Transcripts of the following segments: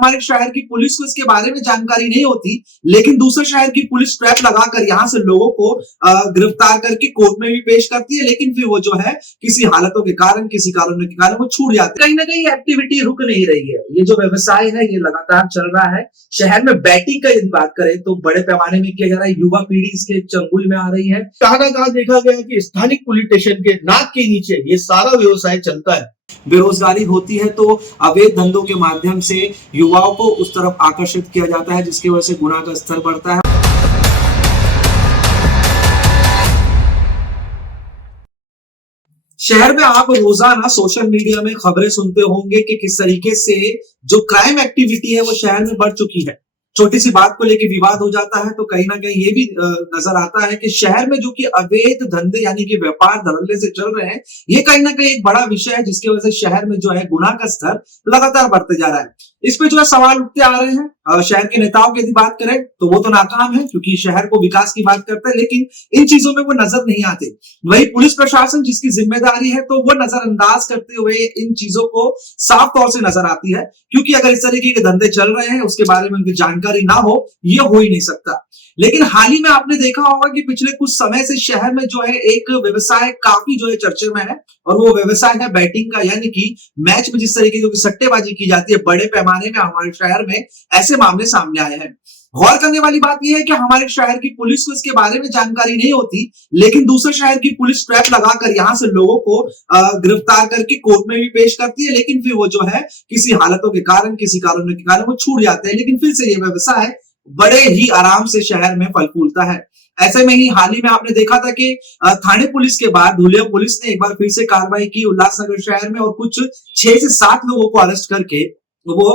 हमारे शहर की पुलिस को इसके बारे में जानकारी नहीं होती, लेकिन दूसरे शहर की पुलिस ट्रैप लगाकर यहाँ से लोगों को गिरफ्तार करके कोर्ट में भी पेश करती है, लेकिन फिर वो जो है किसी हालतों के कारण, किसी कारणों के कारण वो छूट जाते हैं। कहीं ना कहीं एक्टिविटी रुक नहीं रही है। ये जो व्यवसाय है ये लगातार चल रहा है। शहर में बैटिंग का यदि बात करें तो बड़े पैमाने में किया जा रहा है। युवा पीढ़ी इसके चंगुल में आ रही है। कहां ना कहां देखा गया कि स्थानिक पुलिस स्टेशन के नाक के नीचे ये सारा व्यवसाय चलता है। बेरोजगारी होती है तो अवैध धंधों के माध्यम से युवाओं को उस तरफ आकर्षित किया जाता है, जिसकी वजह से गुनाह का स्तर बढ़ता है। शहर में आप रोजाना सोशल मीडिया में खबरें सुनते होंगे कि किस तरीके से जो क्राइम एक्टिविटी है वो शहर में बढ़ चुकी है। छोटी सी बात को लेकर विवाद हो जाता है तो कहीं ना कहीं ये भी नजर आता है कि शहर में जो कि अवैध धंधे यानी कि व्यापार धड़ल्ले से चल रहे हैं, ये कहीं ना कहीं एक बड़ा विषय है, जिसकी वजह से शहर में जो है गुनाह का स्तर लगातार बढ़ते जा रहा है। इस पे जो है सवाल उठते आ रहे हैं। शहर के नेताओं की यदि बात करें तो वो तो नाकाम है, क्योंकि शहर को विकास की बात करते हैं, लेकिन इन चीजों में वो नजर नहीं आते। वही पुलिस प्रशासन जिसकी जिम्मेदारी है तो वो नजरअंदाज करते हुए इन चीजों को साफ तौर से नजर आती है, क्योंकि अगर इस तरीके के धंधे चल रहे हैं उसके बारे में उनकी जानकारी ना हो, ये हो ही नहीं सकता। लेकिन हाल ही में आपने देखा होगा कि पिछले कुछ समय से शहर में जो है एक व्यवसाय काफी जो है चर्चे में है, और वो व्यवसाय है बैटिंग का, यानी कि मैच में जिस तरीके की सट्टेबाजी की जाती है बड़े पैमाने में हमारे शहर में ऐसे मामले सामने आए हैं। गौर करने वाली बात यह है कि हमारे शहर की पुलिस को इसके बारे में जानकारी नहीं होती, लेकिन दूसरे शहर की पुलिस ट्रैप लगाकर यहाँ से लोगों को गिरफ्तार करके कोर्ट में भी पेश करती है, लेकिन फिर वो जो है किसी हालतों के कारण, किसी कारणों के कारण वो छूट जाते हैं। लेकिन फिर से ये व्यवसाय बड़े ही आराम से शहर में फल फूलता है। ऐसे में ही हाल ही में आपने देखा था कि थाने पुलिस के बाद धुलिया पुलिस ने एक बार फिर से कार्रवाई की उल्लासनगर शहर में, और कुछ 6 से 7 लोगों को अरेस्ट करके वो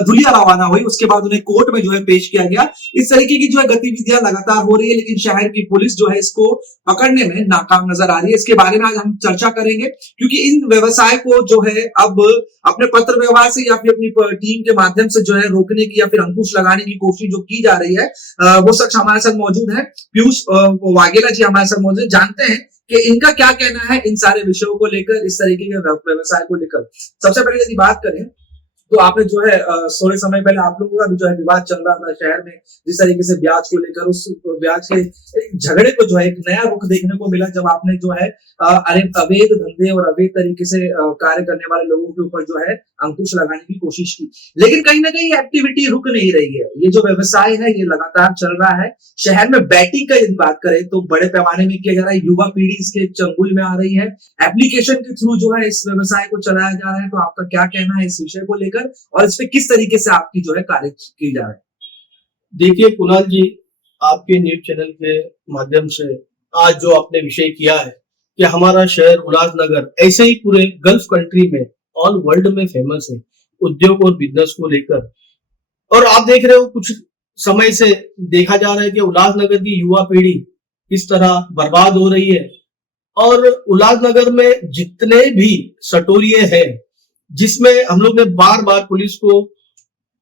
धुलिया रवाना हुई। उसके बाद उन्हें कोर्ट में जो है पेश किया गया। इस तरीके की जो है गतिविधियां लगातार हो रही है, लेकिन शहर की पुलिस जो है इसको पकड़ने में नाकाम नजर आ रही है। इसके बारे में आज हम चर्चा करेंगे, क्योंकि इन व्यवसाय को जो है अब अपने पत्र व्यवहार से या फिर अपनी टीम के माध्यम से जो है रोकने की या फिर अंकुश लगाने की कोशिश जो की जा रही है, वो शख्स हमारे साथ मौजूद है। पीयूष वाघेला जी हमारे साथ मौजूद है। जानते हैं कि इनका क्या कहना है इन सारे विषयों को लेकर, इस तरीके के व्यवसाय को लेकर। सबसे पहले यदि बात करें तो आपने जो है थोड़े समय पहले आप लोगों का भी जो है विवाद चल रहा था शहर में, जिस तरीके से ब्याज को लेकर, उस ब्याज के झगड़े को जो है एक नया रुख देखने को मिला, जब आपने जो है अवैध धंधे और अवैध तरीके से कार्य करने वाले लोगों के ऊपर जो है अंकुश लगाने की कोशिश की। लेकिन कहीं ना कहीं एक्टिविटी रुक नहीं रही है। ये जो व्यवसाय है ये लगातार चल रहा है। शहर में बैटिंग का यदि बात करें तो बड़े पैमाने में किया जा रहा है। युवा पीढ़ी इसके चंगुल में आ रही है। एप्लीकेशन के थ्रू जो है इस व्यवसाय को चलाया जा रहा है। तो आपका क्या कहना है इस विषय को लेकर, और इस पे किस तरीके से आपकी जो है कार्य की जा रही है? देखिए कुणाल जी, आपके न्यूज चैनल के माध्यम से आज जो आपने विषय किया है कि हमारा शहर उल्लासनगर ऐसे ही पूरे गल्फ कंट्री में, ऑल वर्ल्ड में फेमस है उद्योग और बिजनेस को लेकर, और आप देख रहे हो कुछ समय से देखा जा रहा है कि उल्लासनगर की युवा पीढ़ी किस तरह बर्बाद हो रही है। और उल्लासनगर में जितने भी सटोरिये हैं, जिसमें हम लोग ने बार बार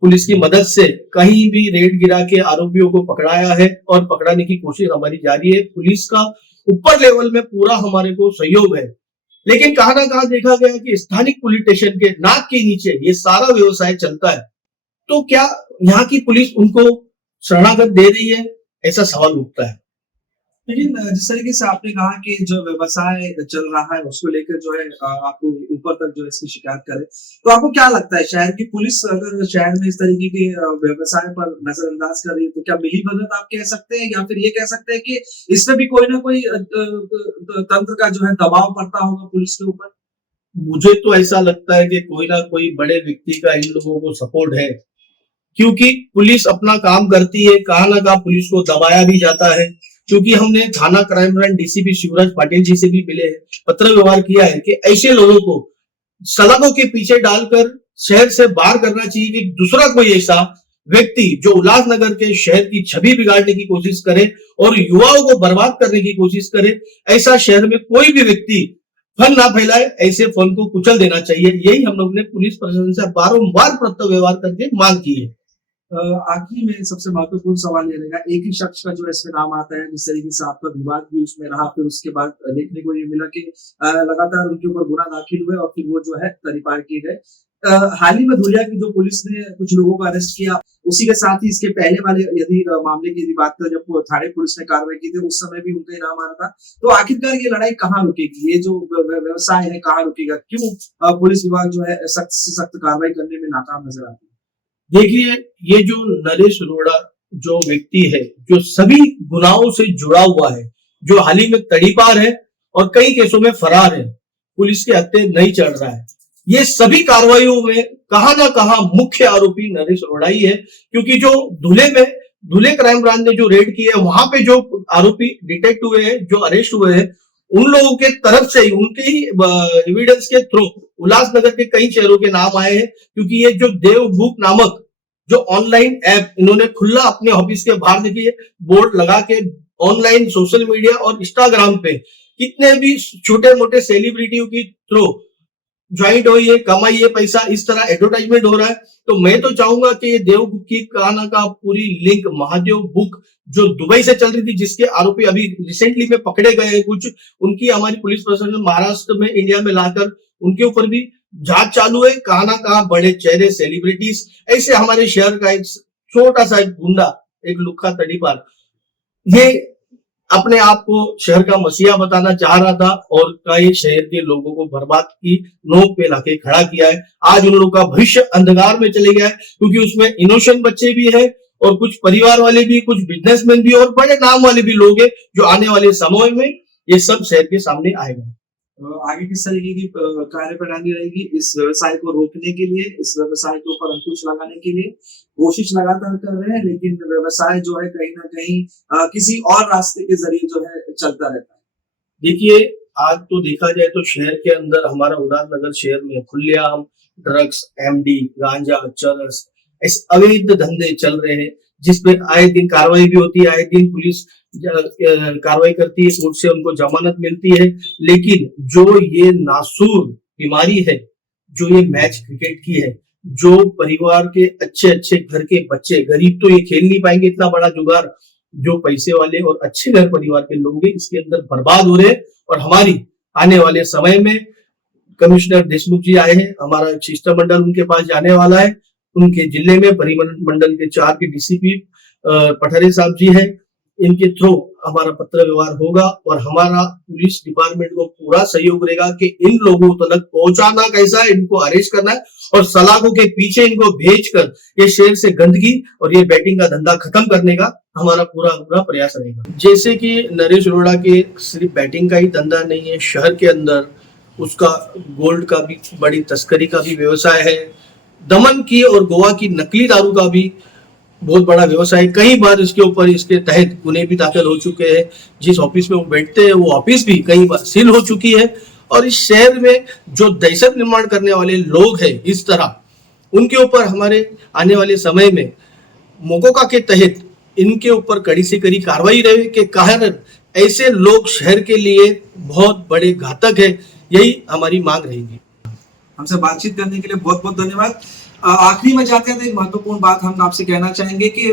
पुलिस की मदद से कहीं भी रेड गिरा के आरोपियों को पकड़ाया है, और पकड़ाने की कोशिश हमारी जारी है। पुलिस का ऊपर लेवल में पूरा हमारे को सहयोग है, लेकिन कहां ना कहां देखा गया कि स्थानिक पुलिस स्टेशन के नाक के नीचे ये सारा व्यवसाय चलता है। तो क्या यहाँ की पुलिस उनको शरणागत दे रही है, ऐसा सवाल उठता है। लेकिन जिस तरीके से आपने कहा कि जो व्यवसाय चल रहा है उसको लेकर जो है आपको ऊपर तक जो है इसकी शिकायत करे, तो आपको क्या लगता है शहर की पुलिस अगर शहर में इस तरीके के व्यवसाय पर नजरअंदाज कर रही है तो क्या मिली भगत आप कह सकते हैं, या फिर ये कह सकते हैं कि इसमें भी कोई ना कोई तंत्र का जो है दबाव पड़ता होगा पुलिस के ऊपर? मुझे तो ऐसा लगता है कि कोई ना कोई बड़े व्यक्ति का इन लोगों को सपोर्ट है, क्योंकि पुलिस अपना काम करती है। कहां ना कहां पुलिस को दबाया भी जाता है, क्योंकि हमने थाना crime branch DCP Shivraj Patil ji से भी मिले हैं, पत्र व्यवहार किया है कि ऐसे लोगों को सलाखों के पीछे डालकर शहर से बाहर करना चाहिए कि दूसरा कोई ऐसा व्यक्ति जो उल्लासनगर के शहर की छवि बिगाड़ने की कोशिश करे और युवाओं को बर्बाद करने की कोशिश करे, ऐसा शहर में कोई भी व्यक्ति फन ना फैलाए, ऐसे फन को कुचल देना चाहिए। यही हम लोग ने पुलिस प्रशासन से बारंबार पत्र व्यवहार करके मांग की है। आखिरी में सबसे महत्वपूर्ण सवाल ये रहेगा, एक ही शख्स का जो इसमें नाम आता है, जिस तरीके से आपका विवाद भी उसमें रहा, फिर उसके बाद देखने को ये मिला कि लगातार उनके ऊपर गुना दाखिल हुए और फिर वो जो है तरीपार किए गए। हाल ही में धुलिया की जो पुलिस ने कुछ लोगों को अरेस्ट किया, उसी के साथ ही इसके पहले वाले यदि मामले की यदि बात करें, जब वो थाने पुलिस ने कार्रवाई की थी उस समय भी उनका ही नाम आ रहा था। तो आखिरकार ये लड़ाई कहाँ रुकेगी? ये जो व्यवसाय है कहाँ रुकेगा? क्यों पुलिस विभाग जो है सख्त से सख्त कार्रवाई करने में नाकाम नजर आती है? देखिए, ये जो नरेश अरोड़ा जो व्यक्ति है, जो सभी गुनाहों से जुड़ा हुआ है, जो हाल ही में तड़ीपार है और कई केसों में फरार है, पुलिस के हत्थे नहीं चढ़ रहा है, ये सभी कार्रवाइयों में कहां ना कहां मुख्य आरोपी नरेश अरोड़ा ही है। क्योंकि जो धुले क्राइम ब्रांच ने जो रेड की है, वहां पे जो आरोपी डिटेक्ट हुए हैं, जो अरेस्ट हुए हैं, उन लोगों के तरफ से ही, उनके ही एविडेंस के थ्रू उल्लासनगर के कई शहरों के नाम आए हैं। क्योंकि ये जो देवभूख नामक जो ऑनलाइन ऐप इन्होंने खुला अपने ऑफिस के बाहर देखिए बोर्ड लगा के ऑनलाइन सोशल मीडिया और इंस्टाग्राम पे कितने भी छोटे मोटे सेलिब्रिटियों की थ्रू ज्वाइंट हो, ये कमाइए पैसा, इस तरह एडवर्टाइजमेंट हो रहा है। तो मैं तो चाहूंगा कि ये देवभूख की काना का पूरी लिंक महादेव बुक जो दुबई से चल रही थी, जिसके आरोपी अभी रिसेंटली में पकड़े गए हैं कुछ, उनकी हमारी पुलिस प्रशासन महाराष्ट्र में इंडिया में लाकर उनके ऊपर भी जांच चालू है। कहा ना कहा बड़े चेहरे सेलिब्रिटीज, ऐसे हमारे शहर का एक छोटा सा एक गुंडा, एक लुक्खा तड़ीपार, ये अपने आप को शहर का मसीहा बताना चाह रहा था और कई शहर के लोगों को बर्बाद की नोक पे लाके खड़ा किया है। आज उन लोगों का भविष्य अंधकार में चले गया है, क्योंकि उसमें इनोसेंट बच्चे भी है और कुछ परिवार वाले भी, कुछ बिजनेसमैन भी और बड़े नाम वाले भी लोग हैं, जो आने वाले समय में ये सब शहर के सामने आएगा। आगे किस तरीके की कार्यप्रणाली रहेगी इस व्यवसाय को रोकने के लिए, इस व्यवसाय के ऊपर अंकुश लगाने के लिए? कोशिश लगातार कर रहे हैं, लेकिन व्यवसाय जो है कहीं ना कहीं किसी और रास्ते के जरिए जो है चलता रहता है। देखिए, आज तो देखा जाए तो शहर के अंदर, हमारा उल्लासनगर शहर में खुलेआम ड्रग्स, एमडी, गांजा, चरस, ऐसे अवैध धंधे चल रहे हैं, जिसपे आए दिन कार्रवाई भी होती है, आए दिन पुलिस कार्रवाई करती है, कोर्ट से उनको जमानत मिलती है। लेकिन जो ये नासूर बीमारी है, जो ये मैच क्रिकेट की है, जो परिवार के अच्छे अच्छे घर के बच्चे, गरीब तो ये खेल नहीं पाएंगे इतना बड़ा जुगाड़, जो पैसे वाले और अच्छे घर परिवार के लोग हैं इसके अंदर बर्बाद हो रहे हैं। और हमारी आने वाले समय में कमिश्नर देशमुख जी आए हैं, हमारा शिष्टमंडल उनके पास जाने वाला है। उनके जिले में परिमंडल के 4 के डीसीपी पठारे साहब जी हैं, इनके थ्रू हमारा पत्र व्यवहार होगा और हमारा पुलिस डिपार्टमेंट को पूरा सहयोग रहेगा कि इन लोगों तक पहुंचाना कैसा है, इनको अरेस्ट करना है और सलाखों के पीछे इनको भेजकर ये शहर से गंदगी और ये बैटिंग का धंधा खत्म करने का हमारा पूरा प्रयास रहेगा। जैसे कि नरेश अरोड़ा के सिर्फ बैटिंग का ही धंधा नहीं है, शहर के अंदर उसका गोल्ड का भी, बड़ी तस्करी का भी व्यवसाय है, दमन की और गोवा की नकली दारू का भी बहुत बड़ा व्यवसाय। कई बार इसके ऊपर, इसके तहत गुने भी दाखिल हो चुके हैं। जिस ऑफिस में वो बैठते हैं वो ऑफिस भी कई बार सील हो चुकी है। और इस शहर में जो दहशत निर्माण करने वाले लोग हैं इस तरह, उनके ऊपर हमारे आने वाले समय में मोकोका के तहत इनके ऊपर कड़ी से कड़ी कार्रवाई रहे के कारण ऐसे लोग शहर के लिए बहुत बड़े घातक है। यही हमारी मांग रहेगी। हमसे बातचीत करने के लिए बहुत बहुत धन्यवाद। आखिरी में जाते हैं तो एक महत्वपूर्ण बात हम आपसे कहना चाहेंगे कि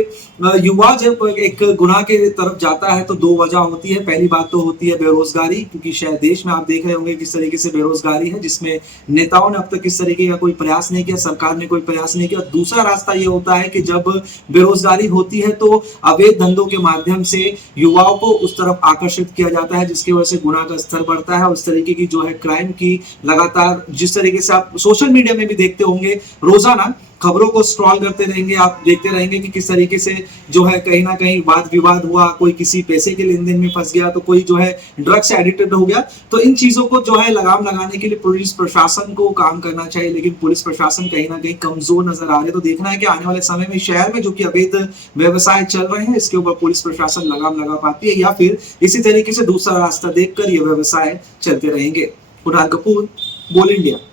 युवा जब एक गुनाह के तरफ जाता है तो 2 वजह होती है। पहली बात तो होती है बेरोजगारी, क्योंकि शायद देश में आप देख रहे होंगे किस तरीके से बेरोजगारी है, जिसमें नेताओं ने अब तक किस तरीके का कोई प्रयास नहीं किया, सरकार ने कोई प्रयास नहीं किया। दूसरा रास्ता ये होता है कि जब बेरोजगारी होती है तो अवैध धंधों के माध्यम से युवाओं को उस तरफ आकर्षित किया जाता है, जिसकी वजह से गुनाह का स्तर बढ़ता है। और इस तरीके की जो है क्राइम की लगातार, जिस तरीके से आप सोशल मीडिया में भी देखते होंगे, रोजाना खबरों को स्क्रॉल करते रहेंगे, आप देखते रहेंगे कि किस तरीके से जो है कहीं ना कहीं वाद विवाद हुआ, कोई किसी पैसे के लेन देन में फंस गया, तो कोई जो है ड्रग्स से एडिक्टेड हो गया। तो इन चीजों को जो है लगाम लगाने के लिए पुलिस प्रशासन को काम करना चाहिए, लेकिन पुलिस प्रशासन कहीं ना कहीं कमजोर नजर आ रही है। तो देखना है कि आने वाले समय में शहर में जो कि अवैध व्यवसाय चल रहे हैं, इसके ऊपर पुलिस प्रशासन लगाम लगा पाती है या फिर इसी तरीके से दूसरा रास्ता देखकर ये व्यवसाय चलते रहेंगे। कुणाल कपूर, बोल इंडिया।